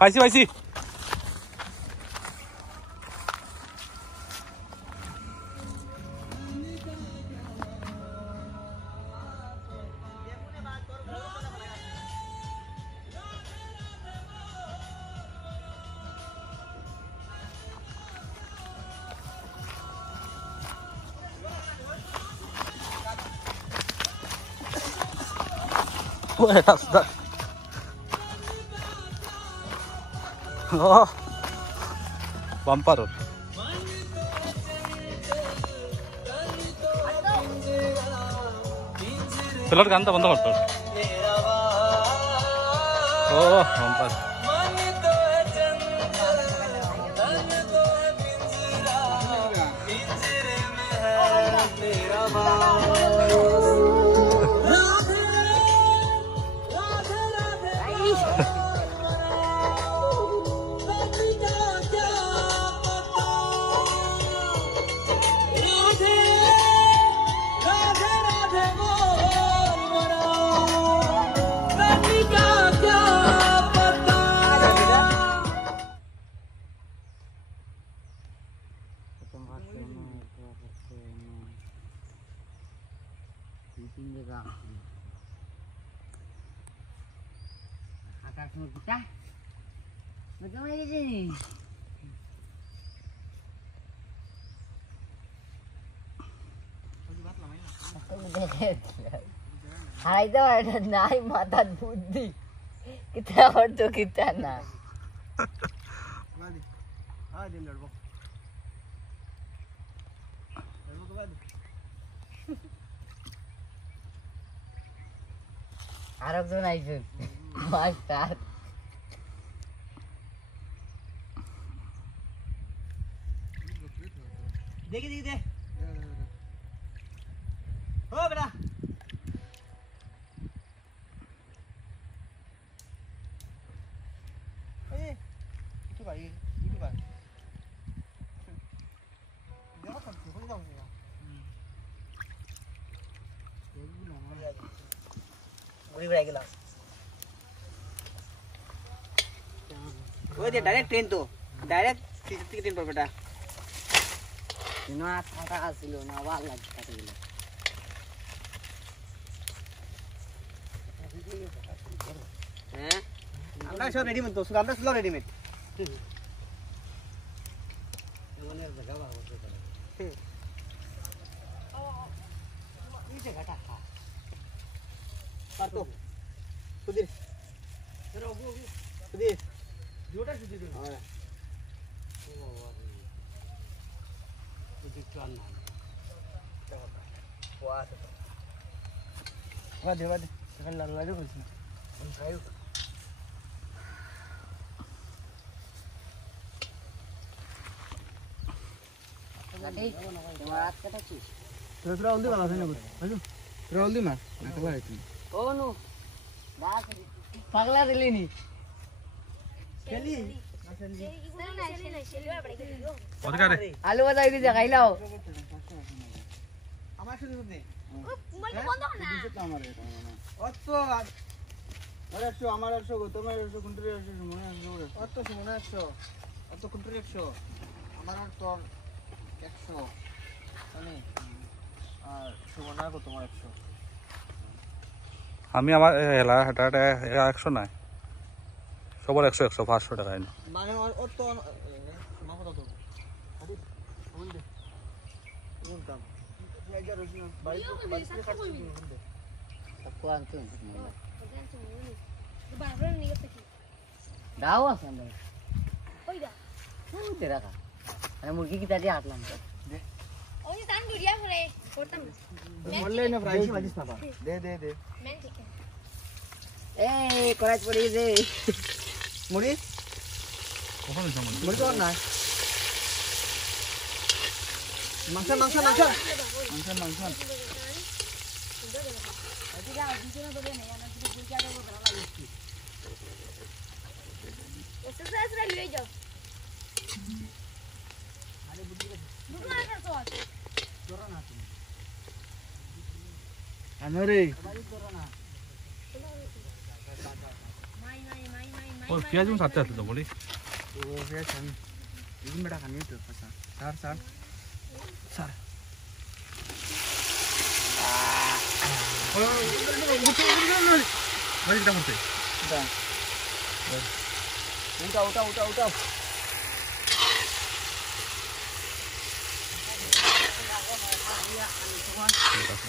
পাইছি পাইছি ওই রাস্তা বাম্পার পিলার গানটা বন্ধ করতো ও bumper Atas kita, bagaimana ini? Hai itu ada naik mata budi, kita ordo kita na. Arok tu naik tu, master. देखिए देखिए हो बेटा ए itu भाई देखो सब हो जाऊंगा बुरी बड़ा गिलास वो दे डायरेक्ट ट्रेन तो डायरेक्ट ट्रेन पर बेटा ना था আসিল না ওয়াল লাগতে গেল হ্যাঁ আমরা সব রেডিমেড তো আমরা সব রেডিমেড মনের জায়গা ভালো করে এই জায়গাটা খা পারতো সুধীর চলো গো সুধীর জোটা সুধীর হ্যাঁ वादे वादे सकाळ लागला रे बोलतो पण काय गाडी तुम्हाला कटाची तर राहुल दे मला नाही बोल अजून राहुल दे ना आता बघायचं हो नो दास पागला दिली नी चली आलू बताई दीजिए खाई लाओ আমার শুরু করতে মোবাইল বন্ধ কর না অত আরে 100 আমার 100 গো তোমার 100 কোনটার 100 মনে আছে অত মনে আছে অত কোনটার 100 আমার আর তোর 100 মানে আর সুমনা গো তোমার 100 আমি আমার হেলা হাটাটা 100 নাই সবার 100 100 500 টাকা আইনা মানে অত মা কত তো বল দে কোনটা मुर्गी की ताजी हाथ लाम दे दे दे ए कराच पड़ी दे मुड़ी मुड़ी तो ना मांसन मांसन मांसन मांसन मांसन और पेंयाज में साथ तो बोली वो फिर छन इवन बेटा खानी तो फसा सर सर सर मजे kita mesti udah udah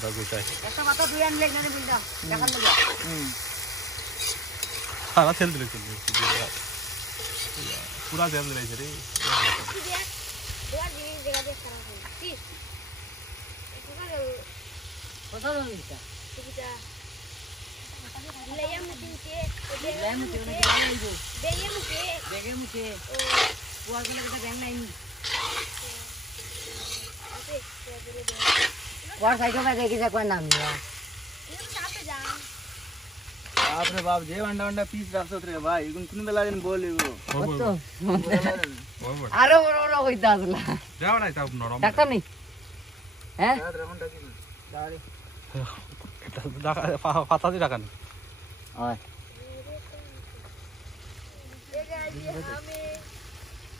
ragu cai kata duyan leg nane bilda dekan lagi salah sel dile पूरा sel dile seri dua di jagah deh sekarang sih itu kan pasal bisa bisa layam mungkin ke layam mungkin itu dege mungkin buat kita gang lain और cycle में देखी कोई नाम नहीं है ये कहां पे जा बाप रे बाप जे वंडा वंडा पीस राखत रे भाई इकुन कुन बेला दिन बोलेगो तो अरे ओरो होई दासला जावडा इता नरम डॉक्टर नहीं हैं दारे फाता दी डाकान ओय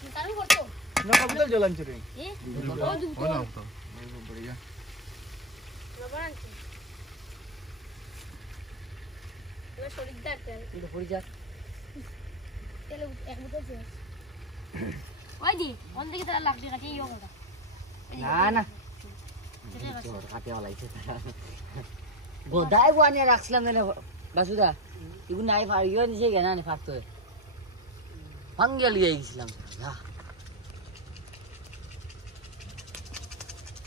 निकाल करतो ना कबूतर जलन चरे ये ओ दूध तो बढ़िया रबरान ये छोड़ी दाते ये पूरी जा चलो एक बोतल से ओए दी ओंदे की तरह लाख का ये होगा ना ना खाते वाला इसे गोदाय वाने राखसलाम ने बासुदा इगु नाइ फार यो नि से गेना नि फाक्तो फंगेल गेइसलाम या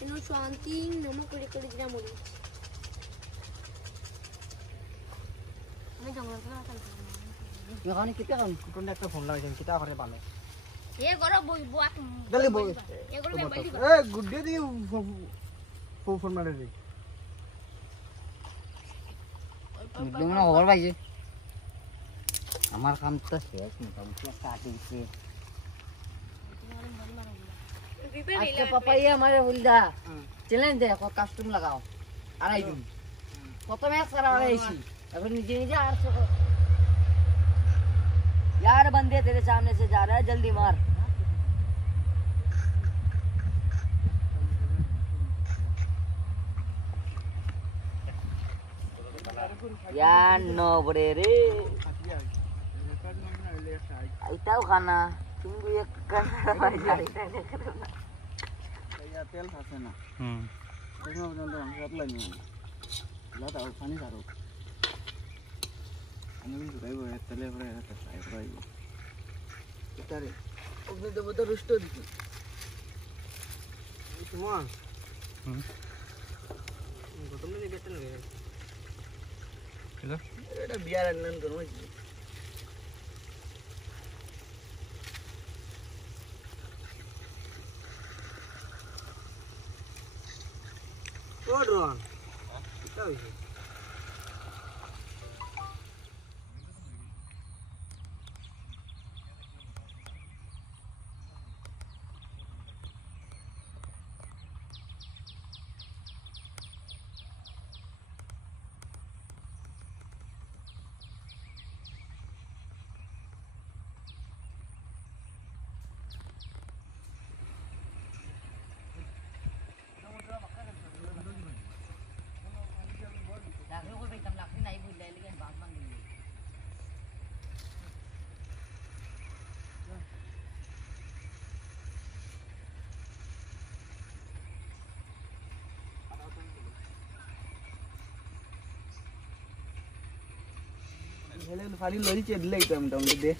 नो शांति नमो करे करे दिना मोरी मैं जंगल में आता हूं ये खाने कितना खाने कुटुंब एक फोन लगा जन कितना करे पाले ये गरो बुआ जल्दी बोल ये गरो मैं बल्दी ए गुड्डे दी फोन मारे रे मुद्दे में खबर भाई हमारा काम तो शेष नहीं था मुझे स्टार्टिंग से आज के पापा ये हमारे हुल्दा चैलेंज है को कस्टम लगाओ अरे फोटो में सर आ रही थी अगर नीचे नीचे आ सको यार बंदे तेरे सामने से जा रहा है जल्दी मार यार नो बड़े रे इताऊ खाना tunggu ya kan या तेल खासे ना इसमें बदलते हम सब लगे ला तो पानी सारो अनून तो भाई वो है तले पर है तो साइड पर ही इतारे अब तो बता रुष्टो दी तुम्हां तो तुमने बेटन लगे इधर एटा बियार नन करो What wrong? What is it? Hele fali lori chedle itam tam de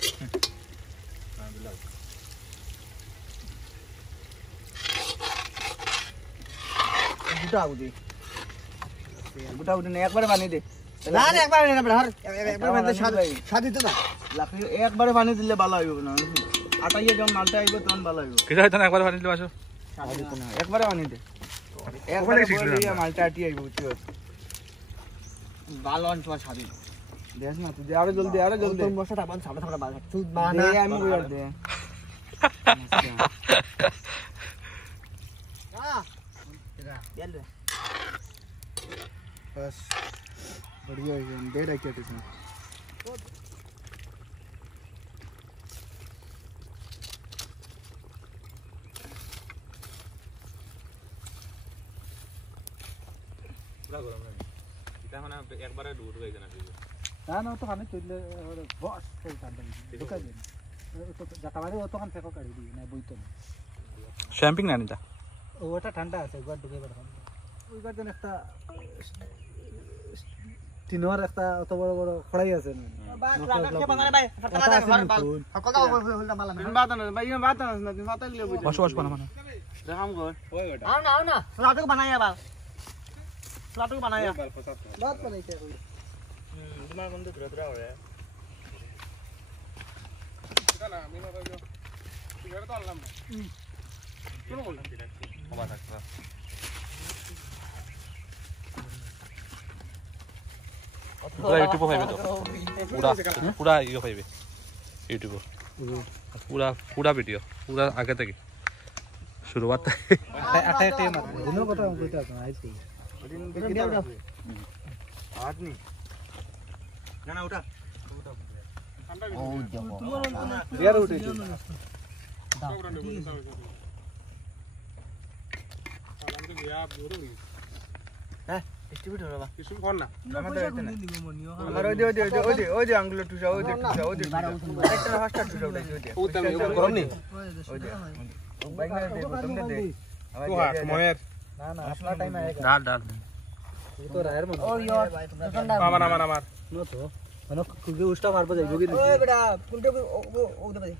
गुटा गुटी ने एक बार पानी दे ना ना एक बार ना ब्रदर एक बार में शादी तो ना लकड़ी एक बार पानी दिले बाला होइबो ना आटा ये जन मालटा आइबो तन बाला होइबो किसा इतना एक बार पानी ले बासो शादी तो ना एक बार पानी दे एक बार बोल ये मालटा आटी आइबो चो बालन छवा शादी देख ना तू आरो जल्दी तुम बस था बन सामने सामने बाल तू बाना दे हम कर दे हां चल बस बढ़िया है डेढ़ एक्टिविटी না না তো খানে তুললে বস সেই ঠান্ডা ঢুকা দিন তো জাতাবারে ও তো খান ফেকো কাড়ি দিই না বইতো না শ্যাম্পিং না নিতা ওটা ঠান্ডা আছে একবার ঢুকে পাঠাম ওইবার যেন একটা তিনর একটা অত বড় বড় খড়াই আছে না বাস রাখকে বাঙালে ভাই ফটকা দে ঘর বাল ফটকা হলদা মালা না বাত না ভাই বাত না তুমি বাত লিয়ে বুঝ বস বস বানা বানা দেখাম গো ওই ওটা आओ ना লাটু বানাইয়া বাল লাটু বানাইয়া বাত বানাইতে কই তোমার কোন দিকে ধরা হরে না আমি না কইও তুই ঘরে তো আনলাম না কেন বললাম বাবা থাকবা पूरा यूट्यूब पाइबे तो पूरा पूरा यो पाइबे यूट्यूब पूरा पूरा वीडियो पूरा आगे तक शुरुआत আটা টাইম আছে দিনো কথা কইতা আছে আইছি আজ নি না না ওটা ও দেখো বিয়ার উঠেছে হ্যাঁ ডিস্ট্রিবিউটর বাবা কিছু কর না আমাদের আমার ওই যে আঙ্গুল টুসা ওই যে একটা ফাস্ট টুসা উঠাইছে ওই যে ও গরম নি ওই যে বাইক না দে তুমি দে তো হাত সময়ের না না আসলা টাইম আएगा डाल डाल ये तो रायर मन ओ यार ठंडा मार नो तो मनो कुगे उष्टा मारबो जाइबो की ओए बेटा कुंटे ओ दे